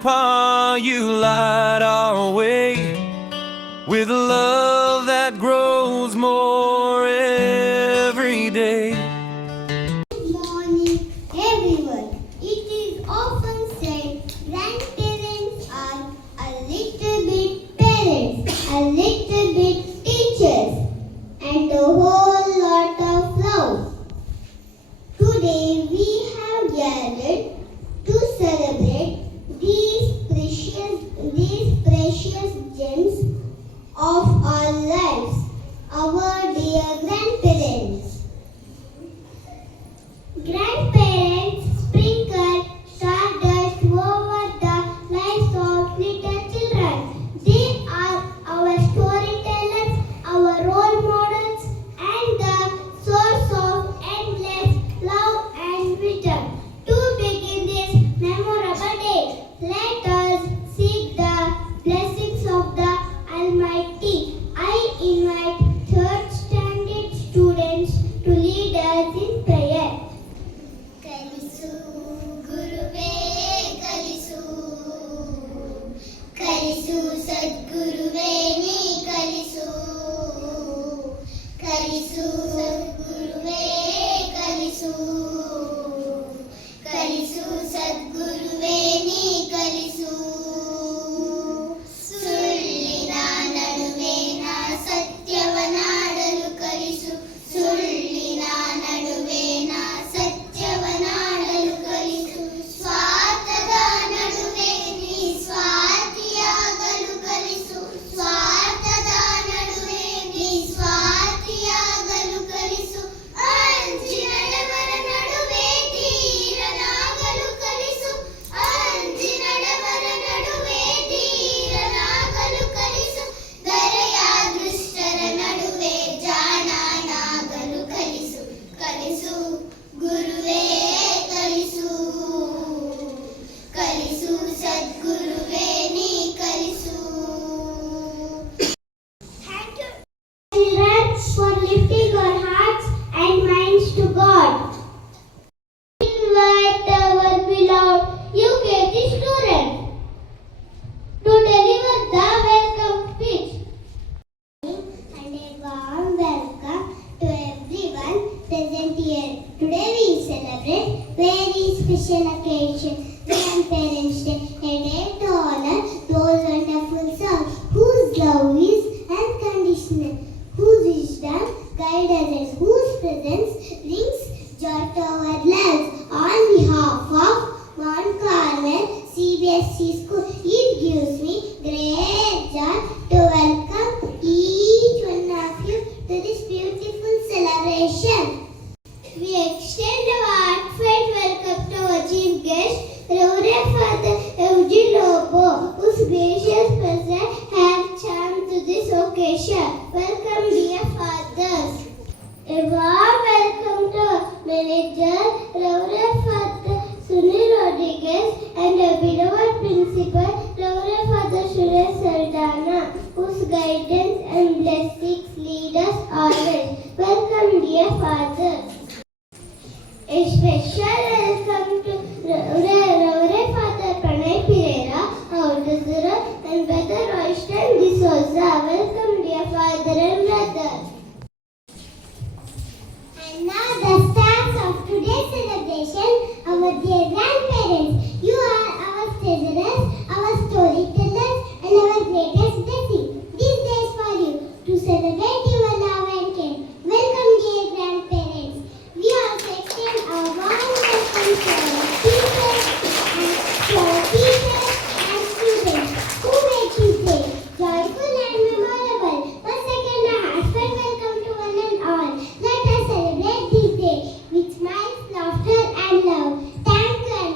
Grandpa, you light our way with a love that grows more every day. Good morning, everyone. It is often said grandparents are a little bit parents, a little bit teachers, and a whole lot of love. Today we have gathered to celebrate these precious gems of our lives, our dear grandparents. Grandparents sprinkle stardust over the lives of little children. They are our storytellers, our role models, and the source of endless love and wisdom. To begin this memorable day, let us seek the blessings of the Almighty. I invite third standard students to lead us in prayer. ಕಲಿಸು ಗುರುವೇ ಕಲಿಸು ಕಲಿಸು ಸದ್ಗುರುವೇ ನೀ ಕಲಿಸು ಕಲಿಸು ಸದ್ಗುರುವೇ ಕಲಿಸು ಕಲಿಸು ಸದ್ಗುರುವೇ ನೀ ಕಲಿಸು ಸುಳ್ಳಿನ ನಡುವೆನ ಸತ್ಯವನಾಡಲು ಕಲಿಸು ಸುಳ್ಳಿನ ನಡುವೆನ ಸತ್ಯವನಾಡಲು ಕಲಿಸು ಸ್ವಾರ್ಥದ ನಡುವೆ ನೀ ಸ್ವಾರ್ಥಿಯಾಗಲು ಕಲಿಸು ಸ್ವಾರ್ಥದ ನಡುವೆ ನೀ ಸ್ವಾರ್ಥಿಯಾಗಲು ಕಲಿಸು ಅಂಜಿ ನಡೆವರ ನಡುವೆ ಧೀರನಾಗಲು ಕಲಿಸು ಅಂಜಿ ನಡೆವರ ನಡುವೆ ಧೀರನಾಗಲು ಕಲಿಸು ದರೆಯ ದುಷ್ಟರ ನಡುವೆ ಜಾಣನಾಗಲು ಕಲಿಸು ಕಲಿಸು ಗುರುವೇ ಕಲಿಸು ಕಲಿಸು ಸದ್ಗುರುವೇ ನೀ ಕಲಿಸು. Thank you, children, for lifting your hearts and minds to God. Invite our beloved UKG students to deliver the welcome speech. And a warm welcome to everyone present here. Today we celebrate very special occasion, Grandparents' Day, a day to honor those wonderful souls whose love is unconditional, whose wisdom guides us, whose presence brings joy to our lives. On behalf of Mount Carmel CBSE School, it gives me great joy to welcome each one of you to this beautiful celebration. We extend our heartfelt welcome to our chief guest, Reverend Father Eugene Lobo, whose gracious presence have charmed to this occasion. Welcome, dear fathers. A warm welcome to Manager, Reverend Father Sunil Rodriguez, and our beloved Principal, Reverend Father Suresh Saldana, whose guidance and blessings lead us always. Welcome, dear fathers. A special welcome to Reverend Father Pranay Pereira, our treasurer, and Brother Royston D'Souza. Welcome, dear father and brother. And now the stars of today's celebration, our dear grandparents. You are our treasurers, our storytellers, and our greatest blessing. This day is for you to celebrate your love and care. Welcome, dear grandparents. We also extend our warm welcome to our teachers and students who make this day joyful and memorable. Once again, a heartfelt welcome to one and all. Let us celebrate this day with smiles, laughter, and love. Thank you, and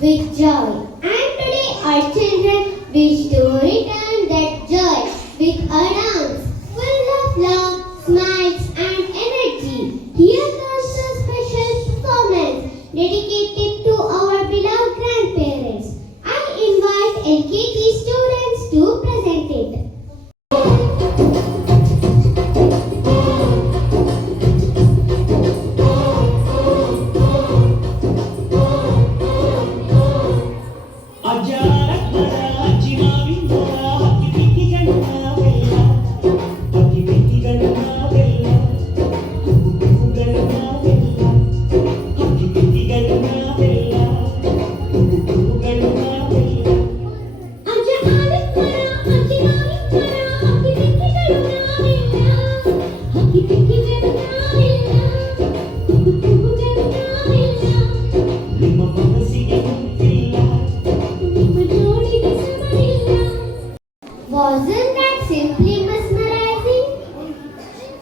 with joy. And today our children wish to return that joy with a dance full of love, smiles and energy. Here comes a special performance dedicated to our beloved grandparents. I invite LKG students to present it. Wasn't that simply mesmerizing?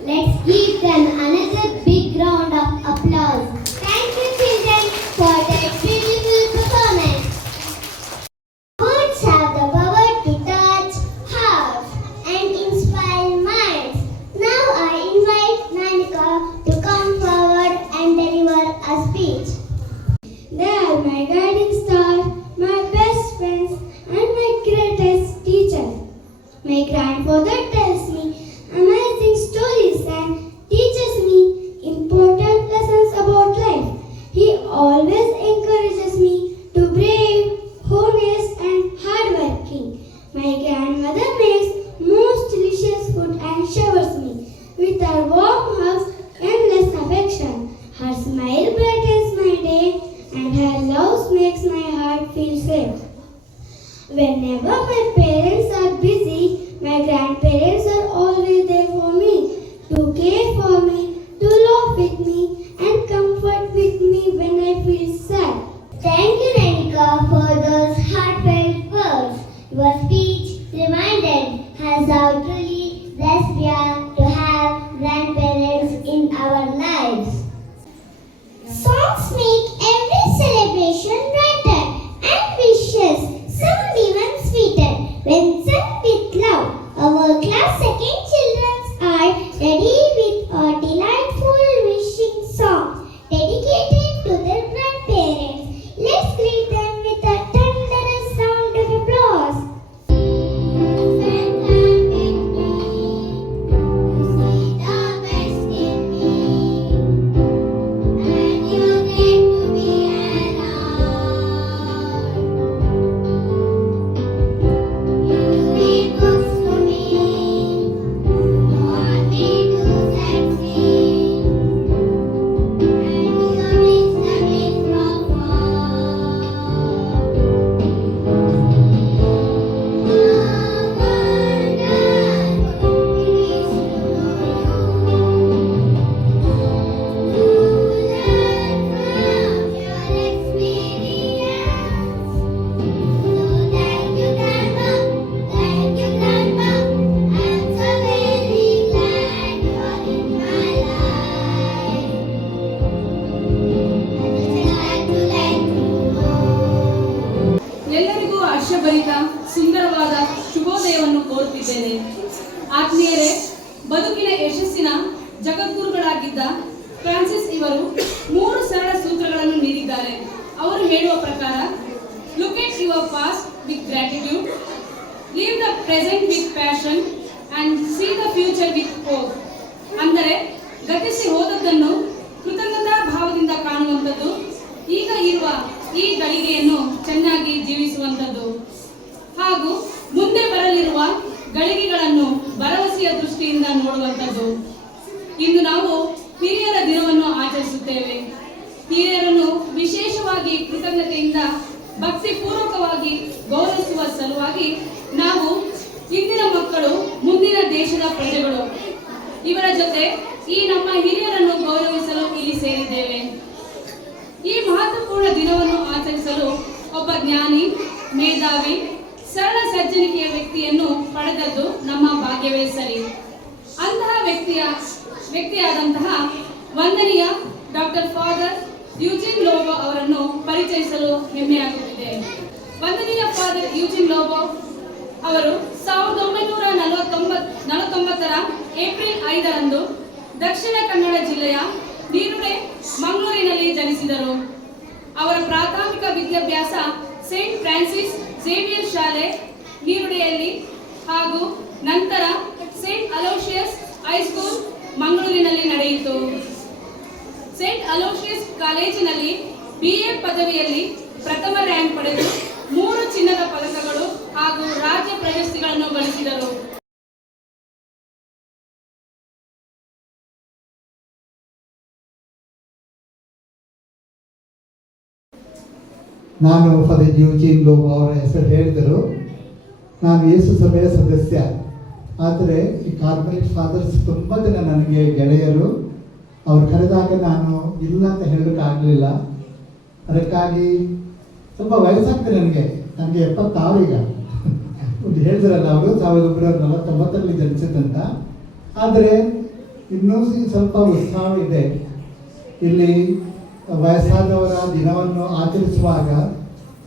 Let's give them another big round of applause. Thank you, children, for that beautiful performance. Words have the power to touch hearts and inspire minds. Now I invite Nanika to come forward and deliver a speech. They are my guiding star, my best friends, and my greatest teacher. My grandfather tells me amazing stories and teaches me important lessons about life. He always encourages me to brave, honest and hardworking. My grandmother makes most delicious food and showers me with her warm hugs and endless affection. Her smile brightens my day and her love makes my heart feel safe. Whenever my parents are busy, my grandparents are always there for me, to care for me, to laugh with me and comfort with me when I feel sad. Thank you, Nanika, for those heartfelt words. Your speech reminded us how truly blessed we are to have grandparents in our lives. Songs make every celebration brighter and wishes sound even sweeter when sung with love. Our class second children are ready with a delightful wishing song dedicated to their grandparents. Let's greet them with a thunderous sound of applause. ಎಲ್ಲರಿಗೂ ಹರ್ಷಭರಿತ ಸುಂದರವಾದ ಶುಭೋದಯವನ್ನು ಕೋರುತ್ತಿದ್ದೇನೆ. ಆತ್ಮೀಯರೇ, ಬದುಕಿನ ಯಶಸ್ಸಿನ ಜಗದ್ಗುರುಗಳಾಗಿದ್ದ ಫ್ರಾನ್ಸಿಸ್ ಇವರು 3 ಸರಳ ಸೂತ್ರಗಳನ್ನು ನೀಡಿದ್ದಾರೆ. ಅವರು ಹೇಳುವ ಪ್ರಕಾರ, look at your past with gratitude, leave the present with passion and C the future with hope. ಅಂದರೆ ಗತಿಸಿ ಹೋದದ್ದನ್ನು ಕೃತಜ್ಞತಾ ಭಾವದಿಂದ ಕಾಣುವಂಥದ್ದು, ಈಗ ಇರುವ ಈ ಗಳಿಗೆಯನ್ನು ಚೆನ್ನಾಗಿ ಜೀವಿಸುವಂಥದ್ದು ಹಾಗೂ ಮುಂದೆ ಬರಲಿರುವ ಗಳಿಗೆಗಳನ್ನು ಭರವಸೆಯ ದೃಷ್ಟಿಯಿಂದ ನೋಡುವಂಥದ್ದು. ಇಂದು ನಾವು ಹಿರಿಯರ ದಿನವನ್ನು ಆಚರಿಸುತ್ತೇವೆ. ಹಿರಿಯರನ್ನು ವಿಶೇಷವಾಗಿ ಕೃತಜ್ಞತೆಯಿಂದ ಭಕ್ತಿಪೂರ್ವಕವಾಗಿ ಗೌರವಿಸುವ ಸಲುವಾಗಿ ನಾವು ಇಂದಿನ ಮಕ್ಕಳು ಮುಂದಿನ ದೇಶದ ಪ್ರಜೆಗಳು ಇವರ ಜೊತೆ ಈ ನಮ್ಮ ಹಿರಿಯರನ್ನು ಗೌರವಿಸಲು ಇಲ್ಲಿ ಸೇರಿದ್ದೇವೆ. ಈ ಮಹತ್ವಪೂರ್ಣ ದಿನವನ್ನು ಆಚರಿಸಲು ಒಬ್ಬ ಜ್ಞಾನಿ, ಮೇಧಾವಿ, ಸರಳ ಸಜ್ಜನಿಕೆಯ ವ್ಯಕ್ತಿಯನ್ನು ಪಡೆದದ್ದು ನಮ್ಮ ಭಾಗ್ಯವೇ ಸರಿ. ಅಂತಹ ವ್ಯಕ್ತಿಯಾದಂತಹ ವಂದನೀಯ ಡಾಕ್ಟರ್ ಫಾದರ್ ಯೂಜಿನ್ ಲೋಬೋ ಅವರನ್ನು ಪರಿಚಯಿಸಲು ಹೆಮ್ಮೆಯಾಗುತ್ತಿದೆ. ವಂದನೀಯ ಫಾದರ್ ಯೂಜಿನ್ ಲೋಬೋ ಅವರು 1949ರ ಏಪ್ರಿಲ್ 5ರಂದು ದಕ್ಷಿಣ ಕನ್ನಡ ಜಿಲ್ಲೆಯ ನೀರುಡೆ ಮಂಗಳೂರಿನಲ್ಲಿ ಜನಿಸಿದರು. ಅವರ ಪ್ರಾಥಮಿಕ ವಿದ್ಯಾಭ್ಯಾಸ ಸೇಂಟ್ ಫ್ರಾನ್ಸಿಸ್ ಝೇವಿಯರ್ ಶಾಲೆ ನೀರುಡೆಯಲ್ಲಿ ಹಾಗೂ ನಂತರ ಸೇಂಟ್ ಅಲೋಷಿಯಸ್ ಹೈಸ್ಕೂಲ್ ಮಂಗಳೂರಿನಲ್ಲಿ ನಡೆಯಿತು. ಸೇಂಟ್ ಅಲೋಷಿಯಸ್ ಕಾಲೇಜಿನಲ್ಲಿ BA ಪದವಿಯಲ್ಲಿ ಪ್ರಥಮ ರ್ಯಾಂಕ್ ಪಡೆದು 3 ಚಿನ್ನದ ಪದಕಗಳು ಹಾಗೂ ರಾಜ್ಯ ಪ್ರಶಸ್ತಿಗಳನ್ನು ಗಳಿಸಿದರು. ನಾನು ಫಾದರ್ ಯೂಜಿನ್ ಲೋಬೋ ಅವರ ಹೆಸರು ಹೇಳಿದರು. ನಾನು ಯೇಸು ಸಭೆಯ ಸದಸ್ಯ. ಆದರೆ ಈ ಕಾರ್ಪೊರೇಟ್ ಫಾದರ್ಸ್ ತುಂಬ ಜನ ನನಗೆ ಗೆಳೆಯರು. ಅವ್ರು ಕರೆದಾಗ ನಾನು ಇಲ್ಲ ಅಂತ ಹೇಳೋಕ್ಕಾಗಲಿಲ್ಲ. ಅದಕ್ಕಾಗಿ ಸ್ವಲ್ಪ ವಯಸ್ಸಾಗ್ತದೆ ನನಗೆ 76 ಈಗ. ಒಂದು ಹೇಳಿದ್ರಲ್ಲ ಅವರು 1949ರಲ್ಲಿ ಜನಿಸಿದಂತ. ಆದರೆ ಇನ್ನೂ ಸ್ವಲ್ಪ ಉತ್ಸಾಹ ಇದೆ. ಇಲ್ಲಿ ವಯಸ್ಸಾದವರ ದಿನವನ್ನು ಆಚರಿಸುವಾಗ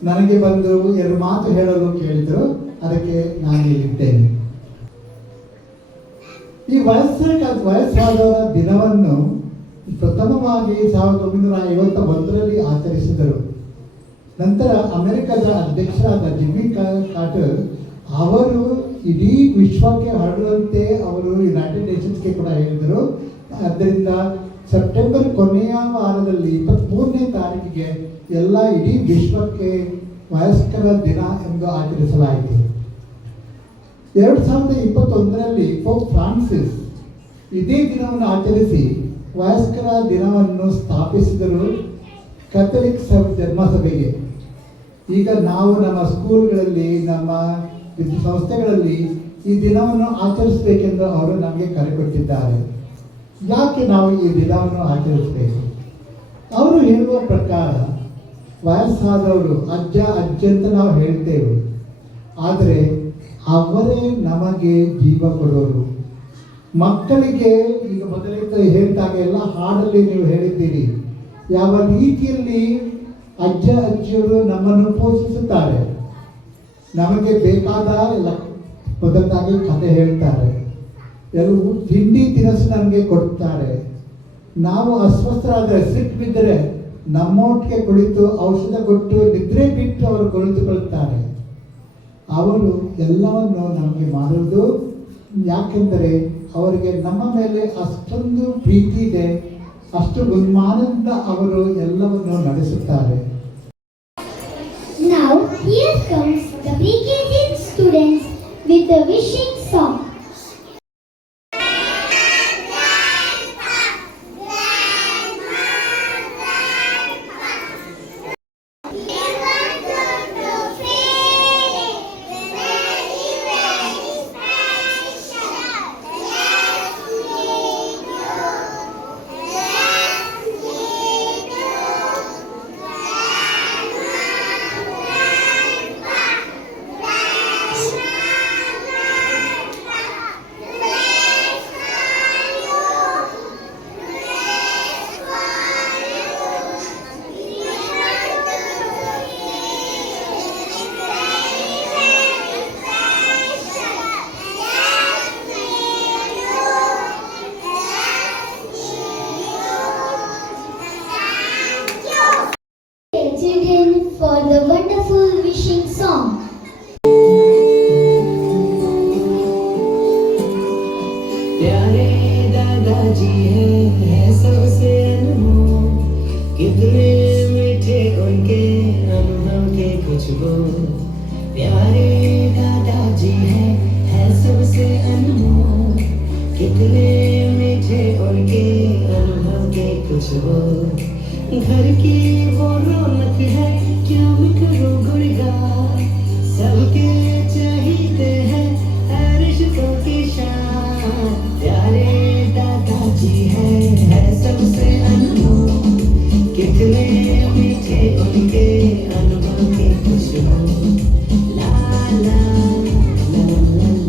ನನಗೆ ಬಂದು 2 ಮಾತು ಹೇಳಲು ಕೇಳಿದರು. ಅದಕ್ಕೆ ನಾನು ಇಲ್ಲಿದ್ದೇನೆ. ಈ ವಯಸ್ಸಾದವರ ದಿನವನ್ನು ಪ್ರಥಮವಾಗಿ 1951ರಲ್ಲಿ ಆಚರಿಸಿದರು. ನಂತರ ಅಮೆರಿಕದ ಅಧ್ಯಕ್ಷರಾದ ಜಿಮ್ಮಿ ಕಾರ್ಟರ್ ಅವರು ಇಡೀ ವಿಶ್ವಕ್ಕೆ ಹರಡುವಂತೆ ಅವರು ಯುನೈಟೆಡ್ ನೇಷನ್ಸ್ಗೆ ಕೂಡ ಹೇಳಿದರು. ಆದ್ದರಿಂದ ಸೆಪ್ಟೆಂಬರ್ ಕೊನೆಯ ವಾರದಲ್ಲಿ 23ನೇ ತಾರೀಕಿಗೆ ಎಲ್ಲ ಇಡೀ ವಿಶ್ವಕ್ಕೆ ವಯಸ್ಕರ ದಿನ ಎಂದು ಆಚರಿಸಲಾಯಿತು. 2021ರಲ್ಲಿ ಪೋಪ್ ಫ್ರಾನ್ಸಿಸ್ ಇದೇ ದಿನವನ್ನು ಆಚರಿಸಿ ವಯಸ್ಕರ ದಿನವನ್ನು ಸ್ಥಾಪಿಸಿದರು ಕಥೋಲಿಕ್ ಧರ್ಮಸಭೆಗೆ. ಈಗ ನಾವು ನಮ್ಮ ಸ್ಕೂಲ್ಗಳಲ್ಲಿ, ನಮ್ಮ ಸಂಸ್ಥೆಗಳಲ್ಲಿ ಈ ದಿನವನ್ನು ಆಚರಿಸಬೇಕೆಂದು ಅವರು ನಮಗೆ ಕರೆ ಕೊಟ್ಟಿದ್ದಾರೆ. ಯಾಕೆ ನಾವು ಈ ದಿನವನ್ನು ಆಚರಿಸಬೇಕು? ಅವರು ಹೇಳುವ ಪ್ರಕಾರ ವಯಸ್ಸಾದವರು ಅಜ್ಜ ಅಜ್ಜಿ ಅಂತ ನಾವು ಹೇಳ್ತೇವೆ, ಆದರೆ ಅವರೇ ನಮಗೆ ಜೀವ ಕೊಡೋರು. ಮಕ್ಕಳಿಗೆ ಈಗ ಮೊದಲೇ ಹೇಳಿದಾಗ ಎಲ್ಲ ಹಾಡಲ್ಲಿ ನೀವು ಹೇಳಿದ್ದೀರಿ ಯಾವ ರೀತಿಯಲ್ಲಿ ಅಜ್ಜ ಅಜ್ಜಿಯವರು ನಮ್ಮನ್ನು ಪೋಷಿಸುತ್ತಾರೆ. ನಮಗೆ ಬೇಕಾದ ಮೊದಲಾಗಿ ಕಥೆ ಹೇಳ್ತಾರೆ, ಎಲ್ಲವೂ ತಿಂಡಿ ತಿನಿಸು ನಮಗೆ ಕೊಡ್ತಾರೆ. ನಾವು ಅಸ್ವಸ್ಥರಾದರೆ ಸಿಟ್ಟು ಬಿದ್ದರೆ ನಮ್ಮೊಟ್ಟಿಗೆ ಕುಳಿತು ಔಷಧ ಕೊಟ್ಟು ನಿದ್ರೆ ಬಿಟ್ಟು ಅವರು ಕುಳಿತುಕೊಳ್ಳುತ್ತಾರೆ. ಅವರು ಎಲ್ಲವನ್ನು ನಮಗೆ ಮಾಡುವುದು ಯಾಕೆಂದರೆ ಅವರಿಗೆ ನಮ್ಮ ಮೇಲೆ ಅಷ್ಟೊಂದು ಪ್ರೀತಿ ಇದೆ, ಅಷ್ಟು ಗುಣಮಾನದಿಂದ ಅವರು ಎಲ್ಲವನ್ನು ನಡೆಸುತ್ತಾರೆ. Now here comes the PKG students with the wishing song. Children for the wonderful wishing song. प्यारे दादाजी है सबसे अनमोल, कितने मीठे उनके अनुभव के कुछ बोल। प्यारे दादाजी है सबसे अनमोल, कितने मीठे उनके अनुभव के कुछ बोल। घर की वो रौनक है क्या मैं करूं गुणगान, सबके चाहते हैं रिश्तों की शान। प्यारे दादाजी है सबसे अनमोल, कितने मीठे उनके अनुभव के कुछ बोल। ला ला ला ला ला ला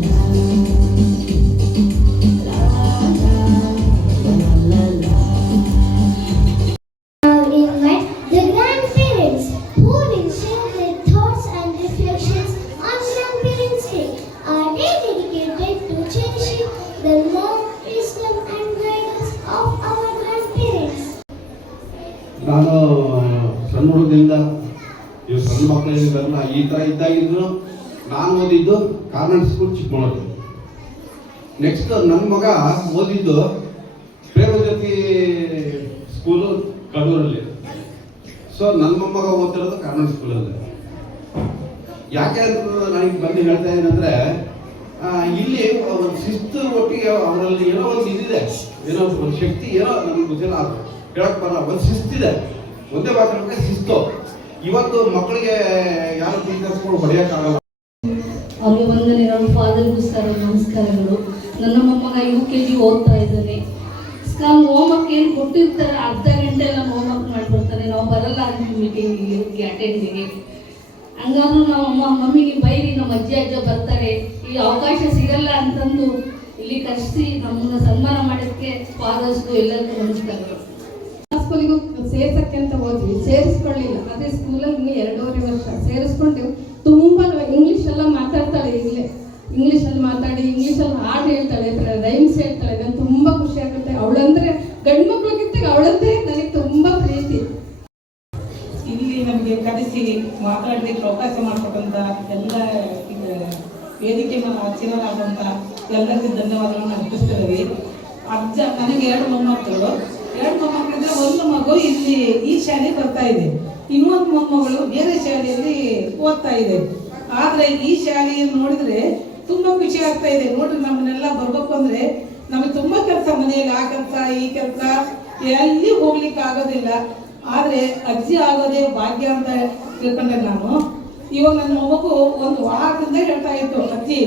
ला ला। Now invite the grandparents ಓದಿಲ್ಲ. ಇವ್ರು ಸಣ್ಣ ಮಕ್ಕಳಿಗೆಲ್ಲ ಈ ಥರ ಇದ್ದಾಗಿದ್ರು ನಾನು ಓದಿದ್ದು ಕಾನ್ವೆಂಟ್ ಸ್ಕೂಲ್ ಚಿಕ್ಕಮಗಳೂರು. ನೆಕ್ಸ್ಟ್ ನನ್ನ ಮಗ ಓದಿದ್ದು ಪ್ರೇಮಜ್ಯೋತಿ ಸ್ಕೂಲು ಕಡೂರಲ್ಲಿ. ಸೊ ನನ್ನ ಮೊಮ್ಮಗ ಓದ್ತಿರೋದು ಕಾನ್ವೆಂಟ್ ಸ್ಕೂಲಲ್ಲಿ. ಯಾಕೆ ಅಂತ ನನಗೆ ಬಂದು ಹೇಳ್ತಾ ಇದ್ದೇನೆಂದರೆ, ಇಲ್ಲಿ ಒಂದು ಶಿಸ್ತು ಒಟ್ಟಿಗೆ ಅವರಲ್ಲಿ ಏನೋ ಒಂದು ಇದಿದೆ, ಏನೋ ಒಂದು ಶಕ್ತಿ, ಏನೋ ನಮ್ಗೆ ಗೊತ್ತಿಲ್ಲ, ಅದು ಹೇಳಕ್ಕೆ ಬರಲ್ಲ. ಒಂದು ಶಿಸ್ತಿದೆ, ಒಂದೇ ಮಾತಾಡೋಕ್ಕೆ ಶಿಸ್ತು. ಇವತ್ತು ಮಕ್ಕಳಿಗೆ ಯಾರು ಟೀಚರ್ಸ್ಗಳು ಹೊಡೆಯೋಕ್ಕಾಗಲ್ಲ. ಅವ್ರಿಗೆ ವಂದನೆಗಳು, ಫಾದರ್ಗೂ ಸರ್ ನಮಸ್ಕಾರಗಳು. ನನ್ನ ಮೊಮ್ಮಗ UKG ಓದ್ತಾ ಇದ್ದಾನೆ. ನಾನು ಹೋಮ್ವರ್ಕ್ ಏನು ಕೊಟ್ಟಿರ್ತಾರೆ ಅರ್ಧ ಗಂಟೆ ನಾನು ಹೋಮ್ವರ್ಕ್ ಮಾಡಿಬಿಡ್ತಾನೆ. ನಾವು ಬರಲ್ಲ ಮೀಟಿಂಗಿಗೆ ಅಟೆಂಡಿಗೆ. ಹಂಗಾದ್ರೂ ನಾವು ಮಮ್ಮಿಗೆ ಬೈರಿ, ನಮ್ಮ ಅಜ್ಜಿ ಅಜ್ಜ ಬರ್ತಾರೆ, ಈ ಅವಕಾಶ ಸಿಗಲ್ಲ ಅಂತಂದು ಇಲ್ಲಿ ಕರೆಸಿ ನಮ್ಮನ್ನು ಸನ್ಮಾನ ಮಾಡೋಕ್ಕೆ ಫಾದರ್ಸ್ಗೂ ಎಲ್ಲರಿಗೂ ನಮಸ್ಕಾರಗಳು. ಸ್ಕೂಲಿಗೂ ಸೇರ್ಸಕ್ಕೆ ಅಂತ ಹೋದ್ವಿ, ಸೇರಿಸ್ಕೊಳ್ಳಿಲ್ಲ. ಅದೇ ಸ್ಕೂಲಲ್ಲಿ ಇನ್ನೂ 2.5 ವರ್ಷ ಸೇರಿಸ್ಕೊಂಡೆವು. ತುಂಬ ಇಂಗ್ಲೀಷ್ ಎಲ್ಲ ಮಾತಾಡ್ತಾಳೆ, ಈಗಲೇ ಇಂಗ್ಲೀಷಲ್ಲಿ ಮಾತಾಡಿ ಇಂಗ್ಲೀಷಲ್ಲಿ ಹಾಡು ಹೇಳ್ತಾಳೆ, ರೈಮ್ಸ್ ಹೇಳ್ತಾಳೆ. ನಂಗೆ ತುಂಬ ಖುಷಿ ಆಗುತ್ತೆ. ಅವಳಂದ್ರೆ ಗಂಡು ಮಕ್ಳಿಗಿಂತ ಅವಳಂದ್ರೆ ನನಗೆ ತುಂಬ ಪ್ರೀತಿ. ಇಲ್ಲಿ ನಮಗೆ ಕರೆಸಿ ಮಾತಾಡಲಿಕ್ಕೆ ಅವಕಾಶ ಮಾಡಿಕೊಟ್ಟಂತ ಎಲ್ಲ ವೇದಿಕೆ ಮೇಲೆ ಆಚರಣೆಯಾದಂಥ ಎಲ್ಲರಿಗೂ ಧನ್ಯವಾದಗಳನ್ನು ಅರ್ಪಿಸ್ತೇವೆ. ನನಗೆ 2 ಮೊಮ್ಮಕ್ಕಳು. 2 ಮೊಮ್ಮಕ್ಕಳಿದ್ರೆ ಒಂದು ಮಗು ಇಲ್ಲಿ ಈ ಶಾಲೆಗೆ ಬರ್ತಾ ಇದೆ, ಇನ್ನೊಂದು ಮೊಮ್ಮಗಳು ಬೇರೆ ಶಾಲೆಯಲ್ಲಿ ಓದ್ತಾ ಇದೆ. ಆದರೆ ಈ ಶಾಲೆಯನ್ನು ನೋಡಿದ್ರೆ ತುಂಬ ಖುಷಿ ಆಗ್ತಾ ಇದೆ. ನೋಡ್ರಿ, ನಮ್ಮನ್ನೆಲ್ಲ ಬರ್ಬೇಕು ಅಂದರೆ ನಮಗೆ ತುಂಬ ಕೆಲಸ, ಮನೆಯಲ್ಲಿ ಆ ಕೆಲಸ ಈ ಕೆಲಸ, ಎಲ್ಲಿ ಹೋಗ್ಲಿಕ್ಕೆ ಆಗೋದಿಲ್ಲ. ಆದರೆ ಅಜ್ಜಿ ಆಗೋದೇ ಭಾಗ್ಯ ಅಂತ ತಿಳ್ಕೊಂಡೆ ನಾನು. ಇವಾಗ ನನ್ನ ಮಗು ಒಂದು ವಾರದಿಂದ ಹೇಳ್ತಾ ಇತ್ತು, ಅಜ್ಜಿ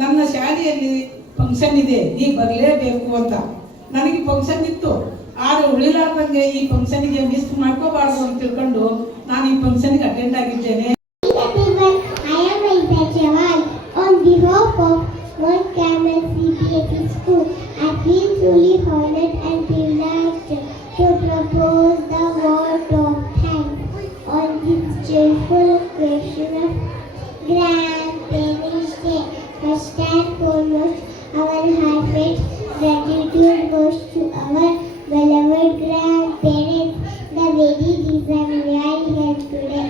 ನನ್ನ ಶಾಲೆಯಲ್ಲಿ ಫಂಕ್ಷನ್ ಇದೆ, ನೀ ಬರಲೇಬೇಕು ಅಂತ. ನನಗೆ ಫಂಕ್ಷನ್ ಇತ್ತು, ಆದರೆ ಉಳಿಲಾರ್ದಂಗೆ ಈ ಫಂಕ್ಷನ್ಗೆ ಮಿಸ್ ಮಾಡ್ಕೋಬಾರ್ದು ಅಂತ ತಿಳ್ಕೊಂಡು ನಾನು ಈ ಫಂಕ್ಷನ್ಗೆ ಅಟೆಂಡ್ ಆಗಿದ್ದೇನೆ. On behalf of Mount Carmel CBSE School, I feel truly honored and privileged to propose the vote of thanks on this joyful occasion of Grandparents' Day. First and foremost, our heartfelt gratitude goes to our beloved grandparents, the very reason we are here today.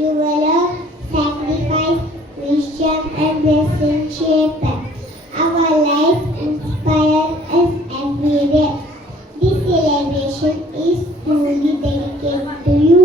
You will have sacrifice, wisdom and blessing shape our life, inspire us every day. This celebration is truly dedicated to you.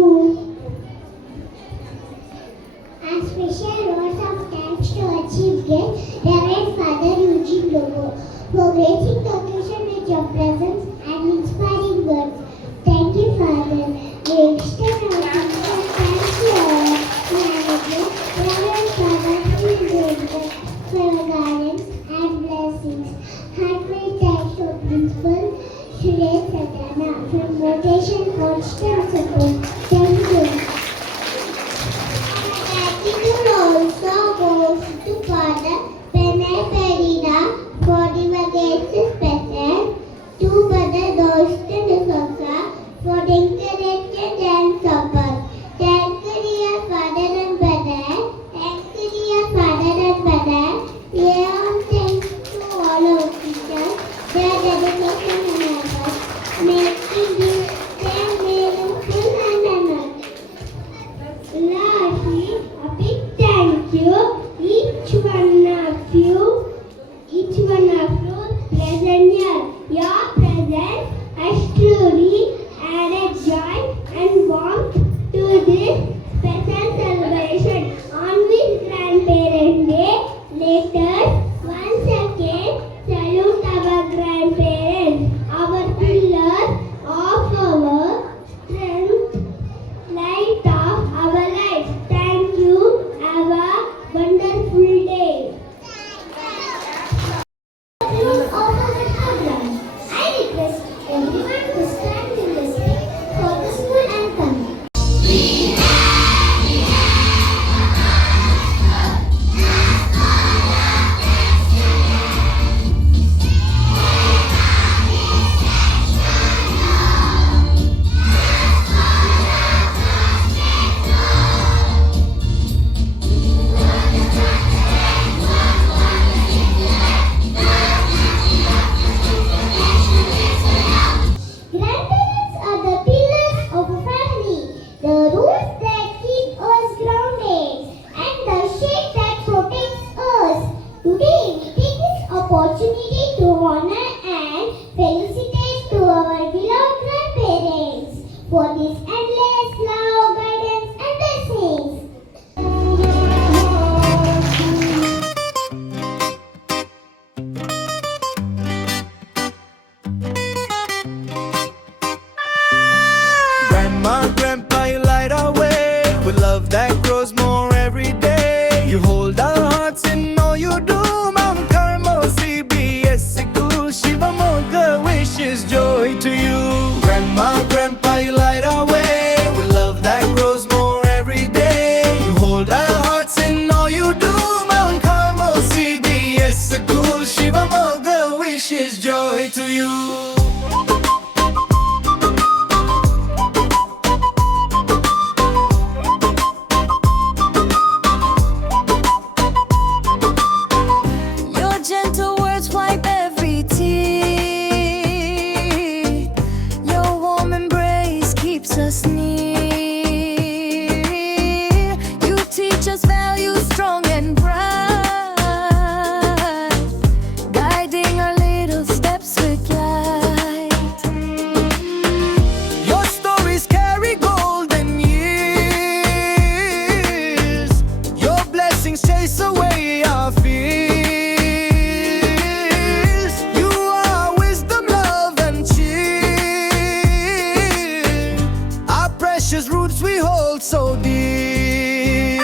so deep.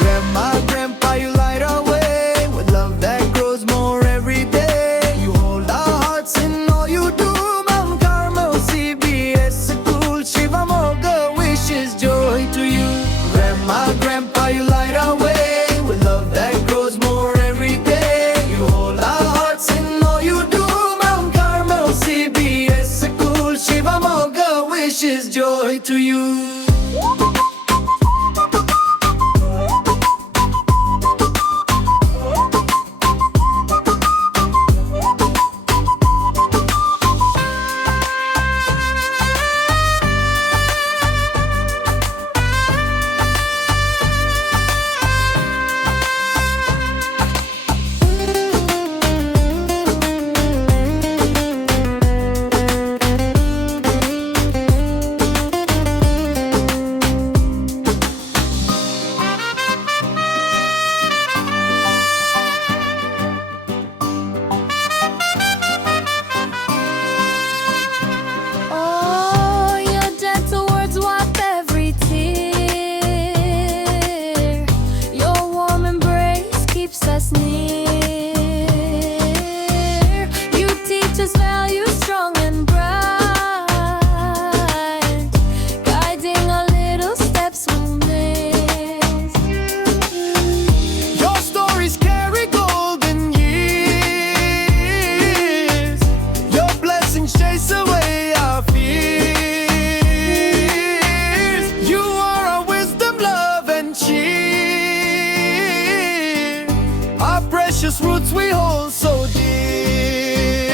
Grandma, grandpa, you light our way with love that grows more every day. You hold our hearts in all you do. Mount Carmel, CBS, Sakul, Shiva Moga wishes joy to you. Grandma, grandpa, you light our way with love that grows more every day. You hold our hearts in all you do. Mount Carmel, CBS, Sakul, Shiva Moga wishes joy to you. Oh, your gentle words wipe every tear. Your warm embrace keeps us near. You teach us values strong and bright, guiding our little steps we'll miss. Your stories carry golden years. Your blessings chase away our fears. You are our wisdom, love, and cheer. Our precious roots we hold so dear.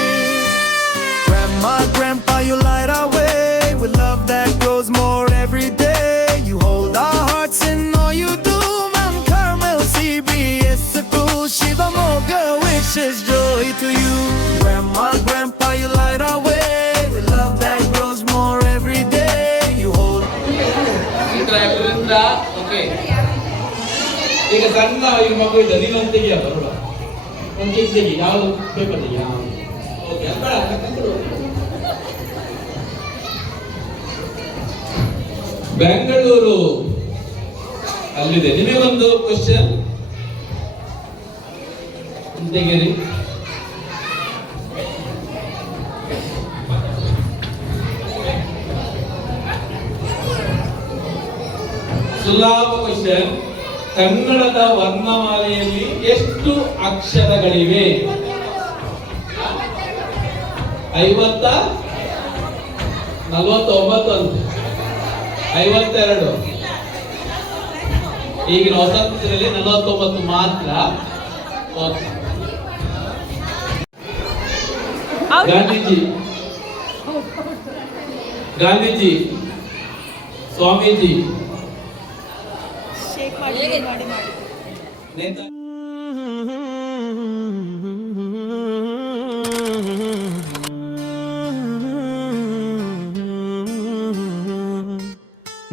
Grandma, grandpa, you light our way with love that grows more every day. You hold our hearts in all you do. Mount Carmel, CBS, Sakul, Shiva Moga wishes joy to you. Grandma, grandpa, you light our way with love that grows more every day. You hold okay ಈಗ ಸಣ್ಣ ಈ ಮಗು ಇದ್ದ ನೀನೊಂದು ತೆಗಿಯ ಬರೋಣ ಒಂದು ಕೇಕ್ ತೆಗಿ ಯಾವುದು ಪೇಪರ್ ತೆಗಿಯ ಓಕೆ ಅದು ಬೇಡ ತಗೊಂಡು ಬೆಂಗಳೂರು ಅಲ್ಲಿದೆ ನಿಮಗೊಂದು ಕ್ವಶನ್ ತೆಗೀರಿ ಸುಲಭ ಕ್ವಶನ್ ಕನ್ನಡದ ವರ್ಣಮಾಲೆಯಲ್ಲಿ ಎಷ್ಟು ಅಕ್ಷರಗಳಿವೆ 50 49 ಅಂತ 52 ಈಗಿನ ಹೊಸದಲ್ಲಿ 49 ಮಾತ್ರ ಓಕೆ. ಗಾಂಧೀಜಿ ಸ್ವಾಮೀಜಿ ನೇತಾ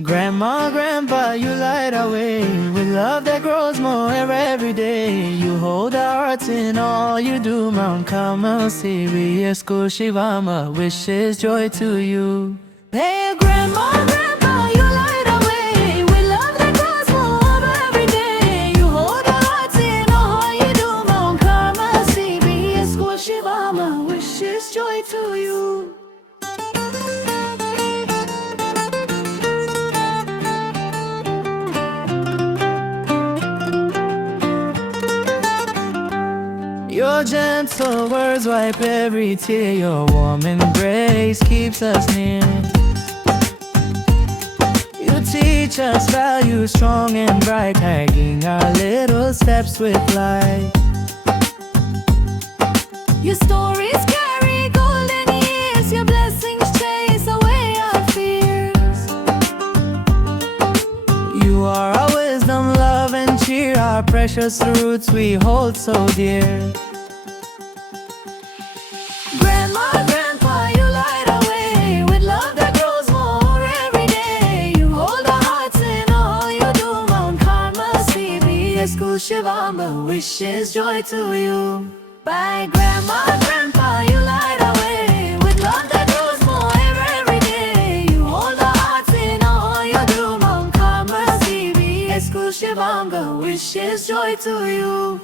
Grandma, grandpa, you light our way with love that grows more every day. You hold our hearts in all you do. Mount Carmel, CBS, School, Shivama wishes joy to you. Hey, grandma, grandpa, you light our way with love that grows more every day. You hold our hearts in all you do. Mount Carmel, CBS, School, Shivama wishes joy to you. Your gentle words wipe every tear. Your warm embrace keeps us near. You teach us values strong and bright, tagging our little steps with light. Your stories carry golden years. Your blessings chase away our fears. You are our wisdom, love, and cheer. Our precious roots we hold so dear. Grandma, grandpa, you light our way with love that grows more every day. You hold our hearts in all you do. Mount Carmel, CBS, School, Shivama wishes joy to you. Bye, grandma, grandpa, you light our way with love that grows more every day. You hold our hearts in all you do. Mount shares joy to you.